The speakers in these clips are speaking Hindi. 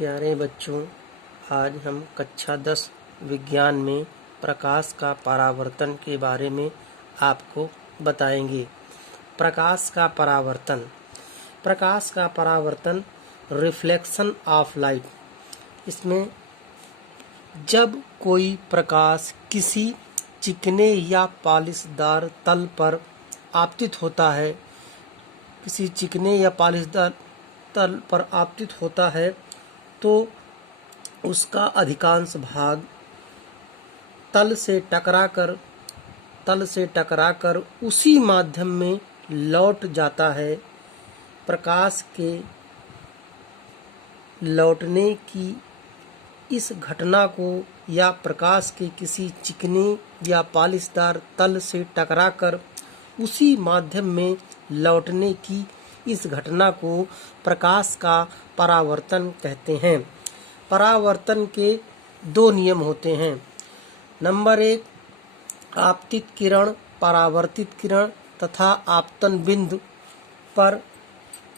प्यारे बच्चों, आज हम कक्षा 10 विज्ञान में प्रकाश का परावर्तन के बारे में आपको बताएंगे। प्रकाश का परावर्तन रिफ्लेक्शन ऑफ लाइट। इसमें जब कोई प्रकाश किसी चिकने या पॉलिशदार तल पर आपतित होता है, तो उसका अधिकांश भाग तल से टकराकर उसी माध्यम में लौट जाता है। प्रकाश के लौटने की इस घटना को या प्रकाश के किसी चिकने या पॉलिशदार तल से टकराकर उसी माध्यम में लौटने की इस घटना को प्रकाश का परावर्तन कहते हैं। परावर्तन के दो नियम होते हैं। नंबर 1, आपतित किरण, परावर्तित किरण तथा आपतन बिंदु पर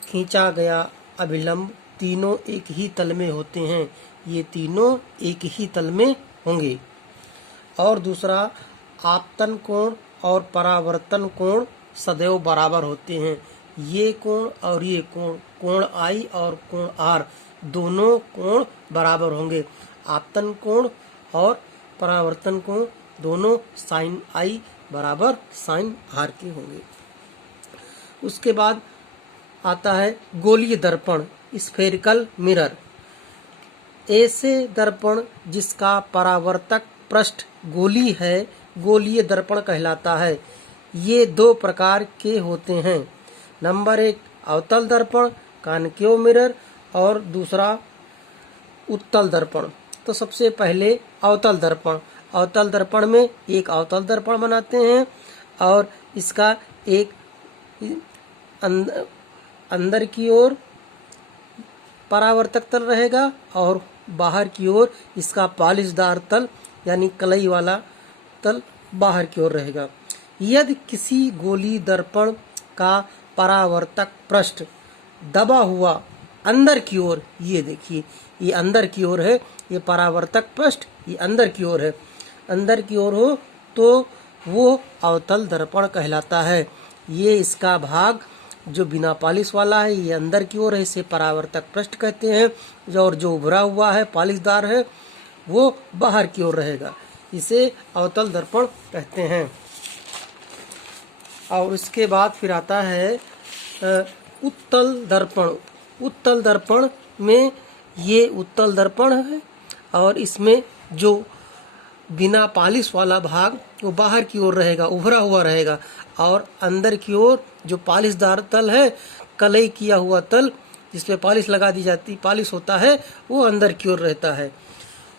खींचा गया अभिलंब तीनों एक ही तल में होते हैं। ये तीनों एक ही तल में होंगे। और दूसरा, आपतन कोण और परावर्तन कोण सदैव बराबर होते हैं। ये कोण और ये कोण I और कोण R, दोनों कोण बराबर होंगे। आपतन कोण और परावर्तन कोण दोनों साइन I बराबर साइन R के होंगे। उसके बाद आता है गोलीय दर्पण, स्फेरिकल मिरर। ऐसे दर्पण जिसका परावर्तक पृष्ठ गोली है, गोलीय दर्पण कहलाता है। ये दो प्रकार के होते हैं। नंबर 1, अवतल दर्पण, कॉनकेव मिरर, और दूसरा उत्तल दर्पण। तो सबसे पहले अवतल दर्पण। अवतल दर्पण में एक अवतल दर्पण बनाते हैं और इसका एक अंदर की ओर परावर्तक तल रहेगा और बाहर की ओर इसका पॉलिशदार तल यानी कलई वाला तल बाहर की ओर रहेगा। यदि किसी गोली दर्पण का परावर्तक पृष्ठ दबा हुआ अंदर की ओर, ये देखिए ये अंदर की ओर है, ये परावर्तक पृष्ठ ये अंदर की ओर है, अंदर की ओर हो तो वो अवतल दर्पण कहलाता है। ये इसका भाग जो बिना पॉलिश वाला है ये अंदर की ओर है, इसे परावर्तक पृष्ठ कहते हैं। और जो उभरा हुआ है पॉलिशदार है वो बाहर की ओर रहेगा, इसे अवतल दर्पण कहते हैं। और इसके बाद फिर आता है उत्तल दर्पण। उत्तल दर्पण में ये उत्तल दर्पण है और इसमें जो बिना पॉलिश वाला भाग वो बाहर की ओर रहेगा, उभरा हुआ रहेगा, और अंदर की ओर जो पॉलिशदार तल है, कलई किया हुआ तल जिसपे पॉलिश लगा दी जाती, पॉलिश होता है, वो अंदर की ओर रहता है।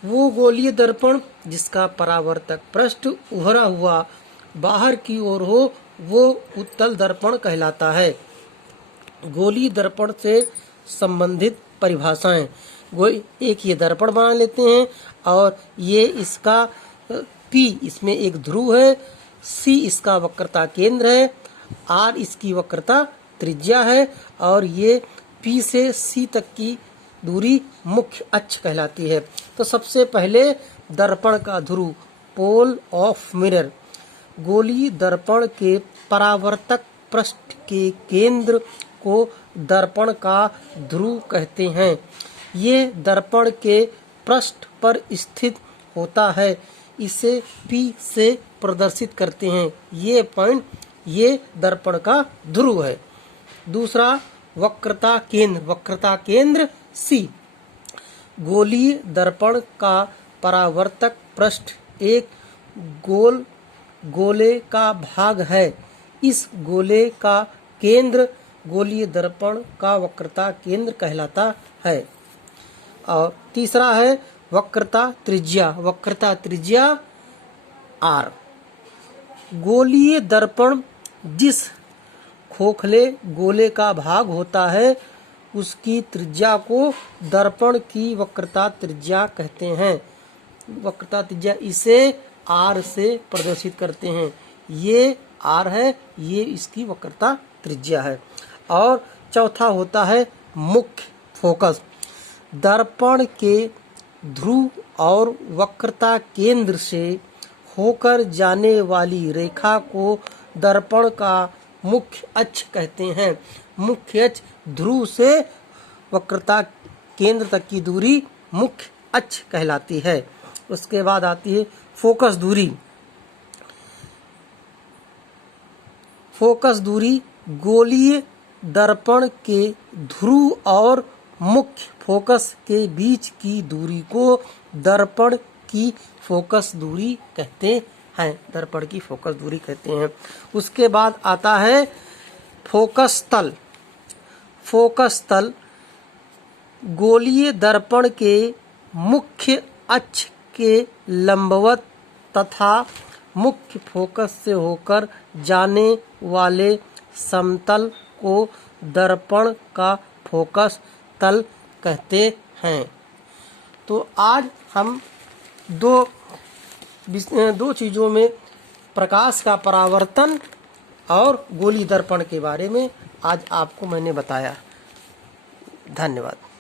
वो गोलीय दर्पण जिसका परावर्तक पृष्ठ उभरा हुआ बाहर की ओर हो वो उत्तल दर्पण कहलाता है। गोलीय दर्पण से संबंधित परिभाषाएं। एक ये दर्पण बना लेते हैं और ये इसका P इसमें एक ध्रुव है, C इसका वक्रता केंद्र है, R इसकी वक्रता त्रिज्या है, और ये P से C तक की दूरी मुख्य अक्ष कहलाती है। तो सबसे पहले दर्पण का ध्रुव, पोल ऑफ मिरर। गोलीय दर्पण के परावर्तक पृष्ठ के केंद्र को दर्पण का ध्रुव कहते हैं। ये दर्पण के पृष्ठ पर स्थित होता है, इसे P से प्रदर्शित करते हैं। ये पॉइंट ये दर्पण का ध्रुव है। दूसरा वक्रता केंद्र C। गोलीय दर्पण का परावर्तक पृष्ठ एक गोले का भाग है। इस गोले का केंद्र गोलीय दर्पण का वक्रता केंद्र कहलाता है। और तीसरा है वक्रता त्रिज्या R। गोलीय दर्पण जिस खोखले गोले का भाग होता है उसकी त्रिज्या को दर्पण की वक्रता त्रिज्या कहते हैं। वक्रता त्रिज्या इसे R से प्रदर्शित करते हैं। ये R है, ये इसकी वक्रता त्रिज्या है। और चौथा होता है मुख्य फोकस। दर्पण के ध्रुव और वक्रता केंद्र से होकर जाने वाली रेखा को दर्पण का मुख्य अक्ष कहते हैं। मुख्य अक्ष ध्रुव से वक्रता केंद्र तक की दूरी मुख्य अक्ष कहलाती है। उसके बाद आती है फोकस दूरी। फोकस दूरी गोलीय दर्पण के ध्रुव और मुख्य फोकस के बीच की दूरी को दर्पण की फोकस दूरी कहते हैं। दर्पण की फोकस दूरी कहते हैं। उसके बाद आता है फोकस तल। फोकस तल गोलीय दर्पण के मुख्य अक्ष के लंबवत तथा मुख्य फोकस से होकर जाने वाले समतल को दर्पण का फोकस तल कहते हैं। तो आज हम दो चीज़ों में प्रकाश का परावर्तन और गोलीय दर्पण के बारे में आज आपको मैंने बताया। धन्यवाद।